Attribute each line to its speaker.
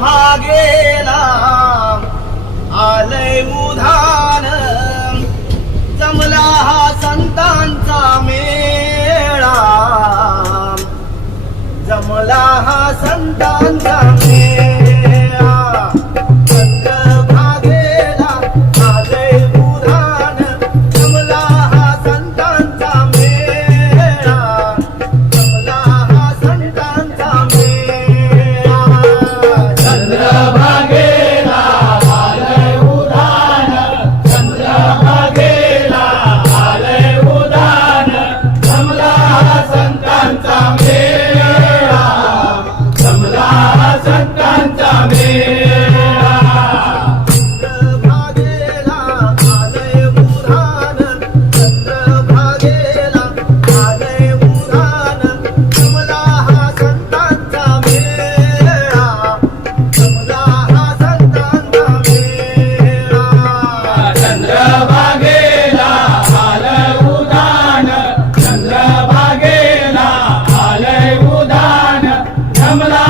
Speaker 1: भागेला आलय उधान. जमला हा संतांचा मेळा. जमला हा संतांचा संतांचा मेळ. कमला